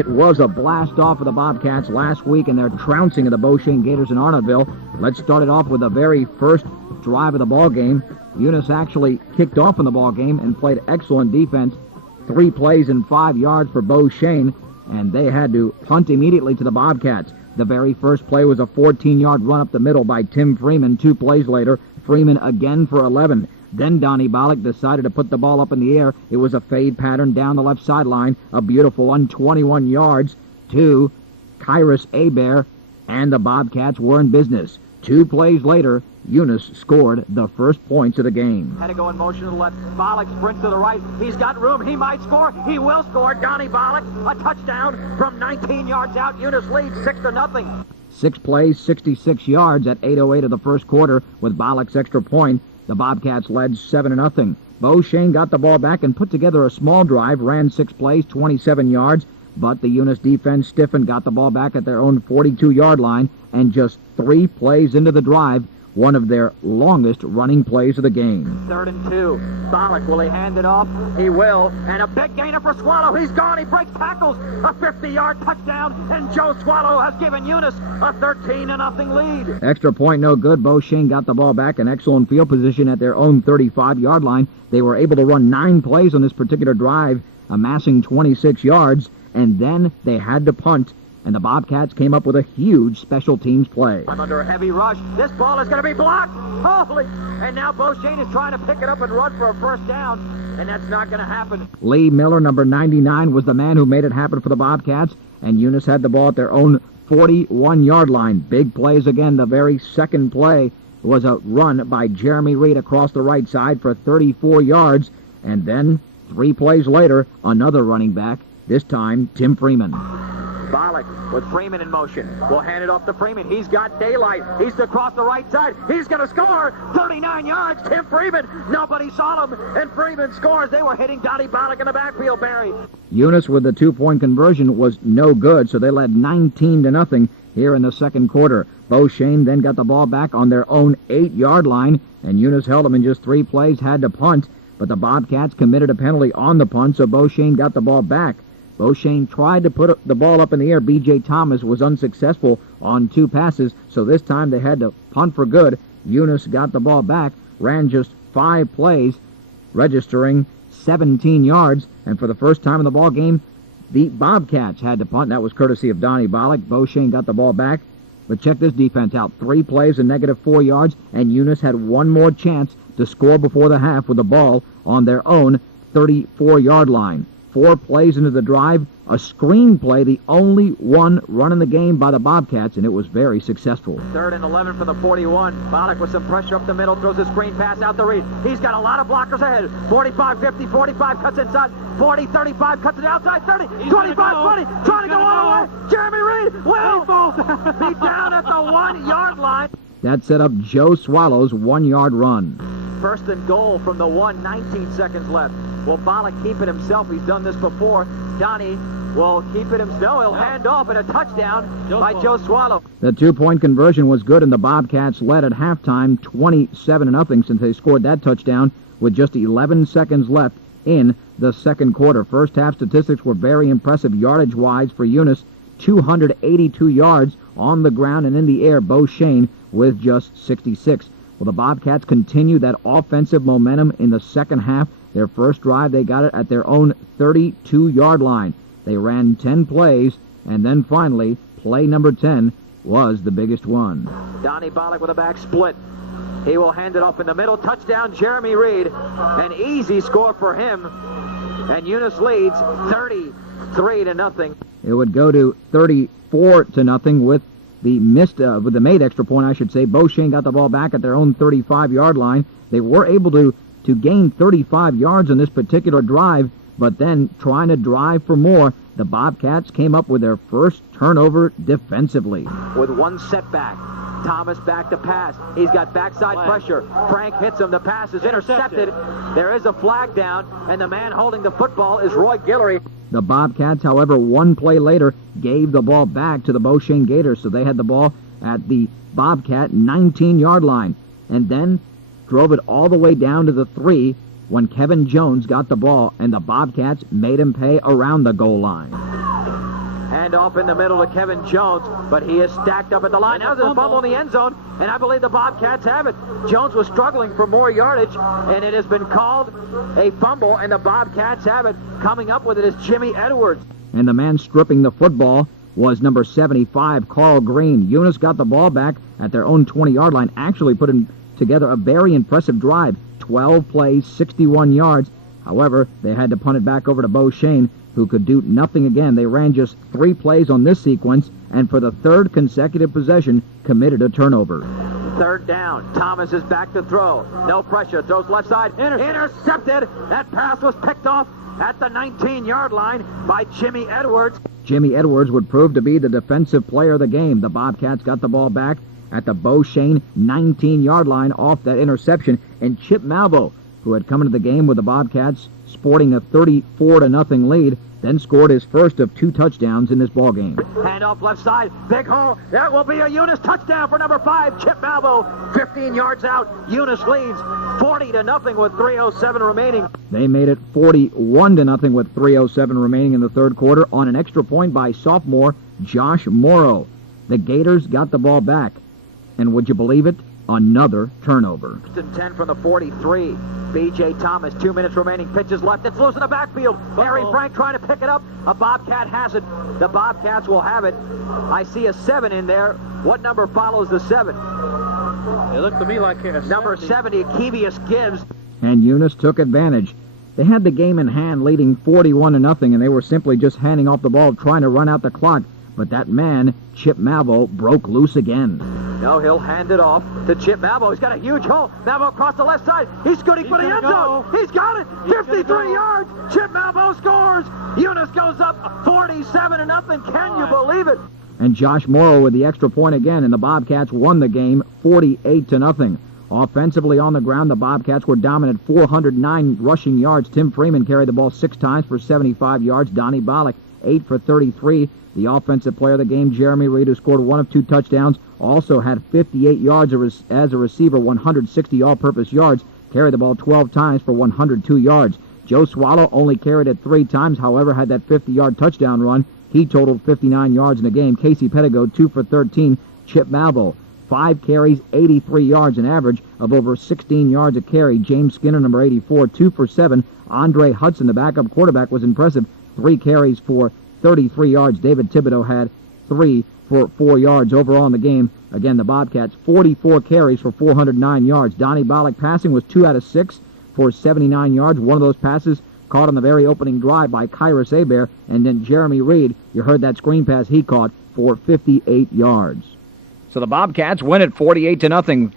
It was a blast off for the Bobcats last week in their trouncing of the Beau Chene Gators in Arnottville. Let's start it off with the very first drive of the ball game. Eunice actually kicked off in the ball game and played excellent defense. 3 plays and 5 yards for Beau Chene, and they had to punt immediately to the Bobcats. The very first play was a 14-yard run up the middle by Tim Freeman. 2 plays later, Freeman again for 11. Then Donnie Bollock decided to put the ball up in the air. It was a fade pattern down the left sideline. A beautiful one, 21 yards to Kyrus Abear, and the Bobcats were in business. 2 plays later, Eunice scored the first points of the game. Had to go in motion to the left. Bollock sprints to the right. He's got room. He might score. He will score. Donnie Bollock, a touchdown from 19 yards out. Eunice leads 6-0. 6 plays, 66 yards at 8:08 of the first quarter with Bollock's extra point. The Bobcats led 7-0. Beau Chene got the ball back and put together a small drive, ran 6 plays, 27 yards, but the Eunice defense stiffened, got the ball back at their own 42-yard line, and just 3 plays into the drive, one of their longest running plays of the game. 3rd and 2. Bollock, will he hand it off? He will. And a big gainer for Swallow. He's gone. He breaks tackles. A 50-yard touchdown. And Joe Swallow has given Eunice a 13-0 lead. Extra point no good. Beau Chene got the ball back in excellent field position at their own 35-yard line. They were able to run 9 plays on this particular drive, amassing 26 yards, and then they had to punt. And the Bobcats came up with a huge special teams play. I'm under a heavy rush. This ball is going to be blocked. Holy! And now Beau Chene is trying to pick it up and run for a first down, and that's not going to happen. Lee Miller, number 99, was the man who made it happen for the Bobcats, and Eunice had the ball at their own 41-yard line. Big plays again. The very second play was a run by Jeremy Reed across the right side for 34 yards, and then 3 plays later, another running back, this time Tim Freeman. Bollock with Freeman in motion. We'll hand it off to Freeman. He's got daylight. He's across the right side. He's going to score. 39 yards. Tim Freeman. Nobody saw him. And Freeman scores. They were hitting Donnie Bollock in the backfield, Barry. Eunice with the 2-point conversion was no good, so they led 19-0 here in the second quarter. Beau Chene then got the ball back on their own 8-yard line, and Eunice held them in just 3 plays, had to punt. But the Bobcats committed a penalty on the punt, so Beau Chene got the ball back. Beau Chene tried to put the ball up in the air. B.J. Thomas was unsuccessful on 2 passes, so this time they had to punt for good. Eunice got the ball back, ran just 5 plays, registering 17 yards, and for the first time in the ball game, the Bobcats had to punt. That was courtesy of Donnie Bollock. Beau Chene got the ball back, but check this defense out. 3 plays and -4 yards, and Eunice had one more chance to score before the half with the ball on their own 34-yard line. 4 plays into the drive, a screen play, the only one run in the game by the Bobcats, and it was very successful. 3rd and 11 for the 41. Bollock with some pressure up the middle, throws a screen pass out the Reed. He's got a lot of blockers ahead. 45, 50, 45, cuts inside. 40, 35, cuts it outside. 30, 25, 20, trying to go all the way. Jeremy Reed will be down at the 1-yard line. That set up Joe Swallow's 1-yard run. 1st and goal from the 1, 19 seconds left. Will Bollock keep it himself? He's done this before. Donnie will keep it himself. He'll hand off, and a touchdown by Joe Swallow. The 2-point conversion was good, and the Bobcats led at halftime 27-0 since they scored that touchdown with just 11 seconds left in the second quarter. First half statistics were very impressive yardage-wise for Eunice. 282 yards on the ground and in the air. Beau Chene with just 66. Well, the Bobcats continue that offensive momentum in the second half. Their first drive, they got it at their own 32-yard line. They ran 10 plays, and then finally, play number 10 was the biggest one. Donnie Bollock with a back split. He will hand it off in the middle. Touchdown, Jeremy Reed. An easy score for him. And Eunice leads 33-0. It would go to 34-0 with the made extra point, I should say. Beau Chene got the ball back at their own 35-yard line. They were able to gain 35 yards on this particular drive, but then trying to drive for more, the Bobcats came up with their first turnover defensively. With one setback, Thomas back to pass. He's got backside pressure. Frank hits him. The pass is intercepted. There is a flag down, and the man holding the football is Roy Guillory. The Bobcats, however, one play later gave the ball back to the Beau Chene Gators, so they had the ball at the Bobcat 19-yard line, and then drove it all the way down to the 3 when Kevin Jones got the ball, and the Bobcats made him pay around the goal line. Handoff in the middle to Kevin Jones, but he is stacked up at the line. Now there's a fumble in the end zone, and I believe the Bobcats have it. Jones was struggling for more yardage, and it has been called a fumble, and the Bobcats have it. Coming up with it is Jimmy Edwards. And the man stripping the football was number 75, Carl Green. Eunice got the ball back at their own 20-yard line, actually putting together a very impressive drive. 12 plays, 61 yards. However, they had to punt it back over to Beau Chene, who could do nothing again. They ran just 3 plays on this sequence, and for the 3rd consecutive possession, committed a turnover. 3rd down. Thomas is back to throw. No pressure. Throws left side. Intercepted. That pass was picked off at the 19-yard line by Jimmy Edwards. Jimmy Edwards would prove to be the defensive player of the game. The Bobcats got the ball back at the Beau Chene 19-yard line off that interception. And Chip Malvo, who had come into the game with the Bobcats sporting a 34-0 lead, then scored his first of 2 touchdowns in this ball game. Handoff left side, big hole. That will be a Eunice touchdown for number 5, Chip Malvo. 15 yards out. Eunice leads 40-0 with 3:07 remaining. They made it 41-0 with 3:07 remaining in the 3rd quarter on an extra point by sophomore Josh Morrow. The Gators got the ball back, and would you believe it? Another turnover. 10 from the 43. B.J. Thomas, 2 minutes remaining. Pitches left. It's loose in the backfield. Harry Frank trying to pick it up. A Bobcat has it. The Bobcats will have it. I see a 7 in there. What number follows the 7? It looked to me like a number 70, Kevius Gibbs. And Eunice took advantage. They had the game in hand, leading 41-0, and they were simply just handing off the ball, trying to run out the clock. But that man, Chip Malvo, broke loose again. No, he'll hand it off to Chip Malvo. He's got a huge hole. Malvo across the left side. He's scooting for the end zone. He's got it. 53 yards. Chip Malvo scores. Eunice goes up 47-0. Can you believe it? And Josh Morrow with the extra point again, and the Bobcats won the game 48-0. Offensively on the ground, the Bobcats were dominant, 409 rushing yards. Tim Freeman carried the ball 6 times for 75 yards. Donnie Bollock, 8 for 33. The offensive player of the game, Jeremy Reed, who scored 1 of 2 touchdowns, also had 58 yards as a receiver, 160 all-purpose yards, carried the ball 12 times for 102 yards. Joe Swallow only carried it 3 times, however, had that 50-yard touchdown run. He totaled 59 yards in the game. Casey Pettigo, 2 for 13. Chip Malvo, 5 carries, 83 yards, an average of over 16 yards a carry. James Skinner, number 84, 2 for 7. Andre Hudson, the backup quarterback, was impressive. 3 carries for 33 yards. David Thibodeau had 3 for 4 yards overall in the game. Again, the Bobcats, 44 carries for 409 yards. Donnie Bollock passing was 2 out of 6 for 79 yards. One of those passes caught on the very opening drive by Kyrus Hebert, and then Jeremy Reed, you heard that screen pass he caught for 58 yards. So the Bobcats win it 48-0.